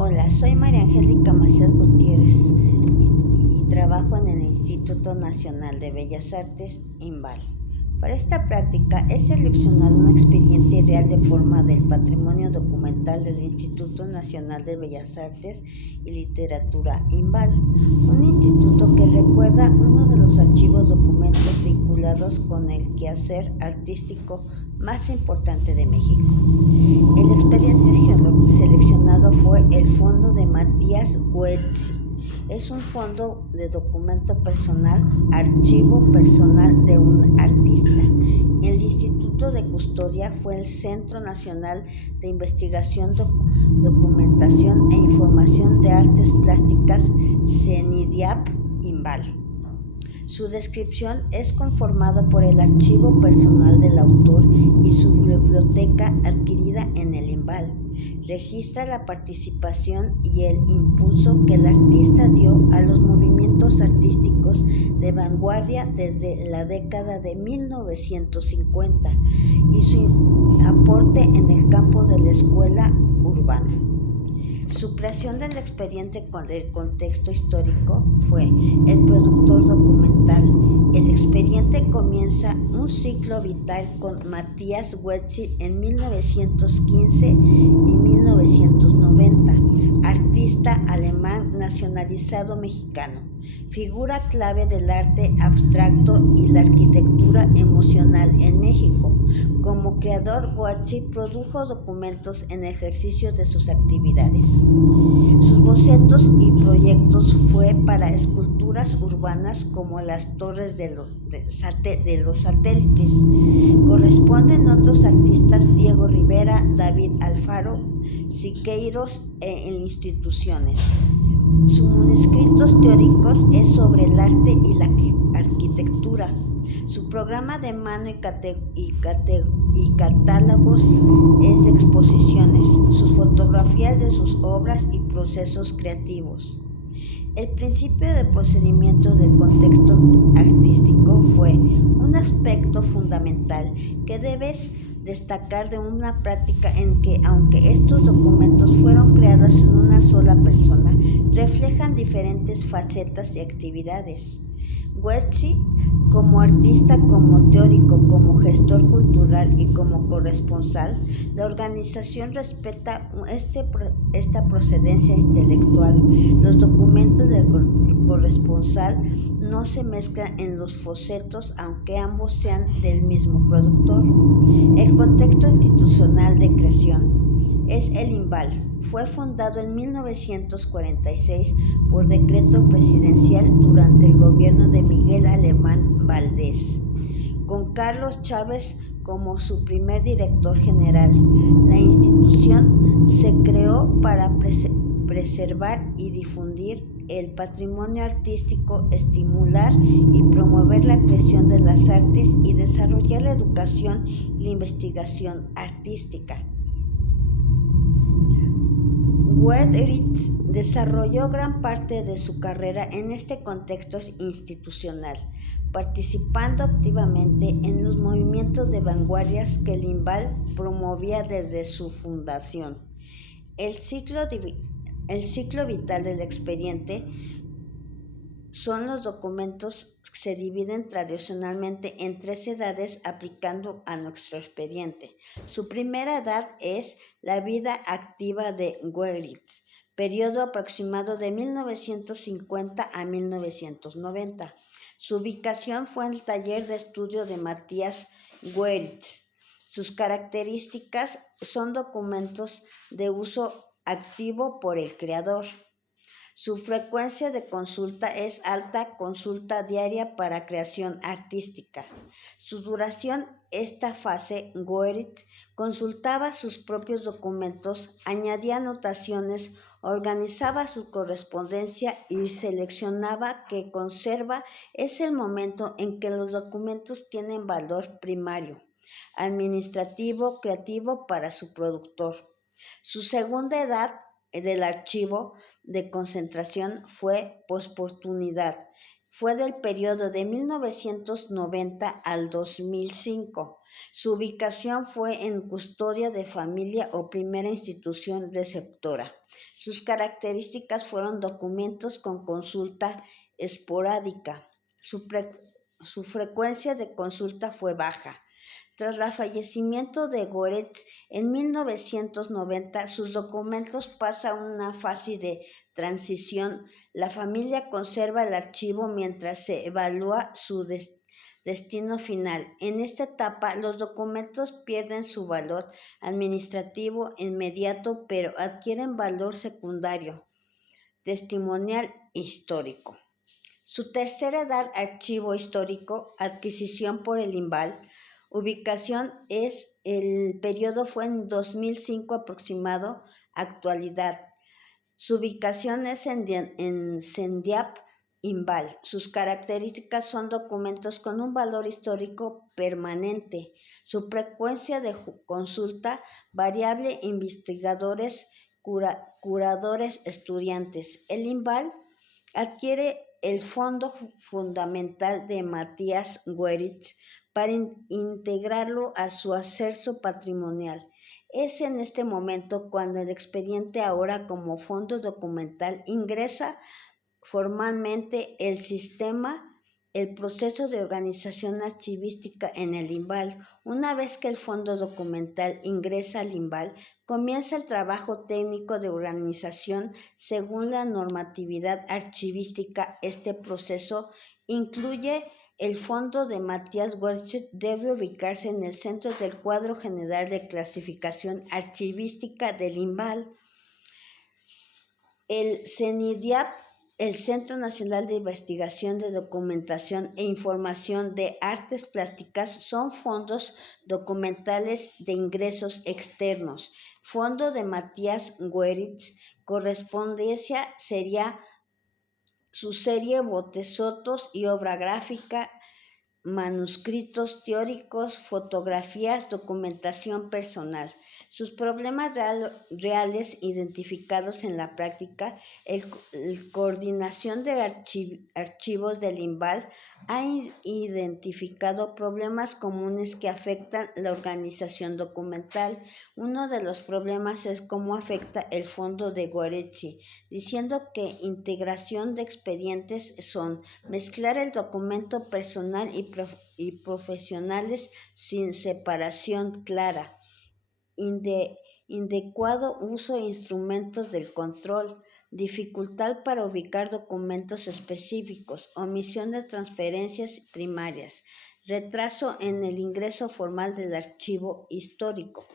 Hola, soy María Angélica Macías Gutiérrez y trabajo en el Instituto Nacional de Bellas Artes, INVAL. Para esta práctica he seleccionado un expediente real de forma del patrimonio documental del Instituto Nacional de Bellas Artes y Literatura, INVAL, un instituto que recuerda uno de los archivos documentos vinculados con el quehacer artístico más importante de México. El expediente seleccionado fue el Fondo de Matías Goetzee. Es un fondo de documento personal, archivo personal de un artista. El Instituto de Custodia fue el Centro Nacional de Investigación, Documentación e Información de Artes Plásticas, CENIDIAP, INVAL. Su descripción es conformado por el archivo personal del autor y su biblioteca adquirida en el INVAL. Registra la participación y el impulso que el artista dio a los movimientos artísticos de vanguardia desde la década de 1950 y su aporte en el campo de la escuela urbana. Su creación del expediente con el contexto histórico fue el productor documental. El expediente comienza un ciclo vital con Matías Goetzee en 1915 y 1990, artista alemán nacionalizado mexicano, figura clave del arte abstracto y la arquitectura emocional en México. Como creador, Goetzee produjo documentos en ejercicio de sus actividades. Sus bocetos y proyectos fue para esculturas urbanas como las torres de los satélites. Corresponden otros artistas Diego Rivera, David Alfaro, Siqueiros e instituciones. Sus manuscritos teóricos es sobre el arte y la arquitectura. Su programa de mano y catálogos es de exposiciones, sus fotografías de sus obras y procesos creativos. El principio de procedimiento del contexto artístico fue un aspecto fundamental que debes destacar de una práctica en que, aunque estos documentos fueron creados en una sola persona, reflejan diferentes facetas y actividades. Goetzee, como artista, como teórico, como gestor cultural y como corresponsal, la organización respeta esta procedencia intelectual. Los documentos del corresponsal no se mezclan en los bocetos, aunque ambos sean del mismo productor. El contexto institucional de creación es el INVAL. Fue fundado en 1946 por decreto presidencial durante el gobierno de Miguel Alemán Valdés, con Carlos Chávez como su primer director general. La institución se creó para preservar y difundir el patrimonio artístico, estimular y promover la creación de las artes y desarrollar la educación y la investigación artística. Goetzee desarrolló gran parte de su carrera en este contexto institucional, participando activamente en los movimientos de vanguardias que el INVAL promovía desde su fundación. El ciclo vital del expediente son los documentos que se dividen tradicionalmente en 3 edades aplicando a nuestro expediente. Su primera edad es la vida activa de Goetzee, periodo aproximado de 1950 a 1990. Su ubicación fue en el taller de estudio de Matías Goetzee. Sus características son documentos de uso activo por el creador. Su frecuencia de consulta es alta, consulta diaria para creación artística. Su duración, esta fase, Goetzee consultaba sus propios documentos, añadía anotaciones, organizaba su correspondencia y seleccionaba que conserva es el momento en que los documentos tienen valor primario, administrativo, creativo para su productor. Su segunda edad del archivo de concentración fue postoportunidad. Fue del periodo de 1990 al 2005. Su ubicación fue en custodia de familia o primera institución receptora. Sus características fueron documentos con consulta esporádica. Su frecuencia de consulta fue baja. Tras el fallecimiento de Goeritz en 1990, sus documentos pasan a una fase de transición. La familia conserva el archivo mientras se evalúa su destino final. En esta etapa, los documentos pierden su valor administrativo inmediato, pero adquieren valor secundario, testimonial e histórico. Su tercera edad, archivo histórico, adquisición por el INVAL. Ubicación el periodo fue en 2005 aproximado, actualidad. Su ubicación es en Sendiap, INVAL. Sus características son documentos con un valor histórico permanente. Su frecuencia de consulta variable, investigadores, curadores, estudiantes. El INVAL adquiere el fondo fundamental de Matías Goeritz para integrarlo a su acervo patrimonial. Es en este momento cuando el expediente, ahora como fondo documental, ingresa formalmente el proceso de organización archivística en el INVAL. Una vez que el fondo documental ingresa al INVAL, comienza el trabajo técnico de organización según la normatividad archivística. Este proceso incluye el fondo de Matías Goeritz, debe ubicarse en el centro del cuadro general de clasificación archivística del INVAL. El CENIDIAP, el Centro Nacional de Investigación de Documentación e Información de Artes Plásticas, son fondos documentales de ingresos externos. Fondo de Matías Goeritz, correspondencia sería su serie Bocetos y obra gráfica, manuscritos teóricos, fotografías, documentación personal. Sus problemas reales identificados en la práctica. El coordinación de archivos del INVAL ha identificado problemas comunes que afectan la organización documental. Uno de los problemas es cómo afecta el fondo de Goeritz, diciendo que integración de expedientes son mezclar el documento personal y profesionales sin separación clara, inadecuado uso de instrumentos del control, dificultad para ubicar documentos específicos, omisión de transferencias primarias, retraso en el ingreso formal del archivo histórico.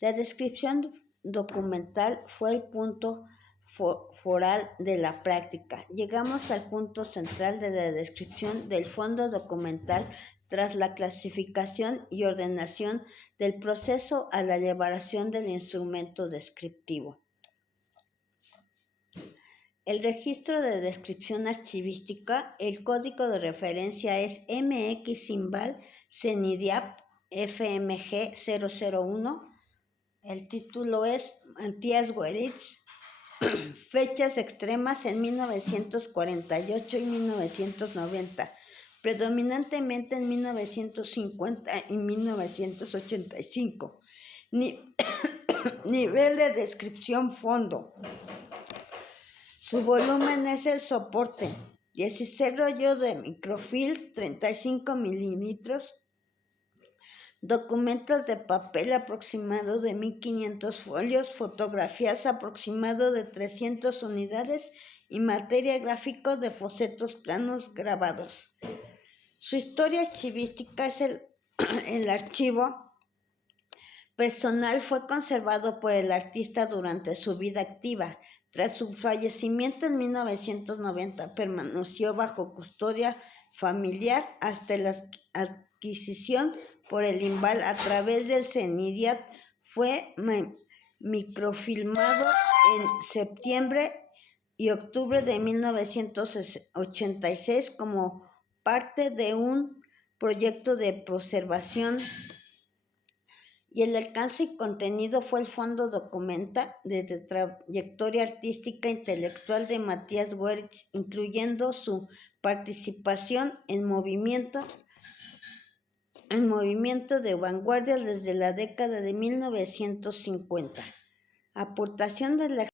La descripción documental fue el punto foral de la práctica. Llegamos al punto central de la descripción del fondo documental tras la clasificación y ordenación del proceso a la elaboración del instrumento descriptivo. El registro de descripción archivística, el código de referencia es MX-INVAL CENIDIAP FMG 001. El título es Matías Goeritz, fechas extremas en 1948 y 1990. Predominantemente en 1950 y 1985. Nivel de descripción fondo. Su volumen es el soporte. 16 rollos de microfilm, 35 milímetros. Documentos de papel aproximado de 1500 folios. Fotografías aproximado de 300 unidades. Y materia gráfica de bocetos planos grabados. Su historia archivística es el archivo personal fue conservado por el artista durante su vida activa. Tras su fallecimiento en 1990, permaneció bajo custodia familiar hasta la adquisición por el INVAL a través del CENIDIAP. Fue microfilmado en septiembre y octubre de 1986 como parte de un proyecto de preservación, y el alcance y contenido fue el fondo documenta de trayectoria artística e intelectual de Matías Goeritz, incluyendo su Participación en movimiento de vanguardia desde la década de 1950. Aportación de la